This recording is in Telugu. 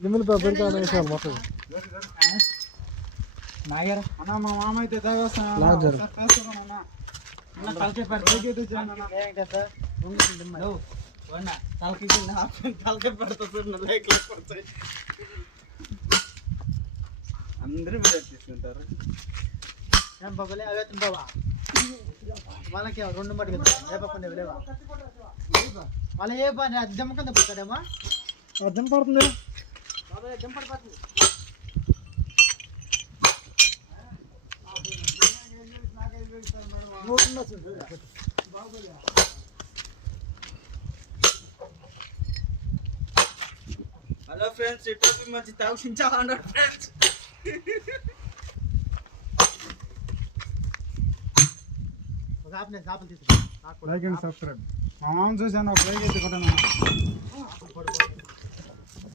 నిమ్మల పేపర్ కానీ వేసాను మొత్తం నాగేరా అన్న మా మామ అయితే తలకే పెడతా అందరూ తీసుకుంటారు ఏం బాబలే అవే బాబా వాళ్ళకి రెండు మటుకు లేపకుండా లేవా వాళ్ళ ఏ పని అద్దెమ్మ కింద పుట్టాడేమా అర్థం పడుతుంది అద్దెం పడిపోతుంది హలో ఫ్రెండ్స్ ఇటు మంచి తాగుసించాలన్నారు ఫ్రెండ్స్ లైక్ అండ్ సబ్స్క్రైబ్ మా మామ చూసాను ఒక లైక్ అయితే కొట్టాను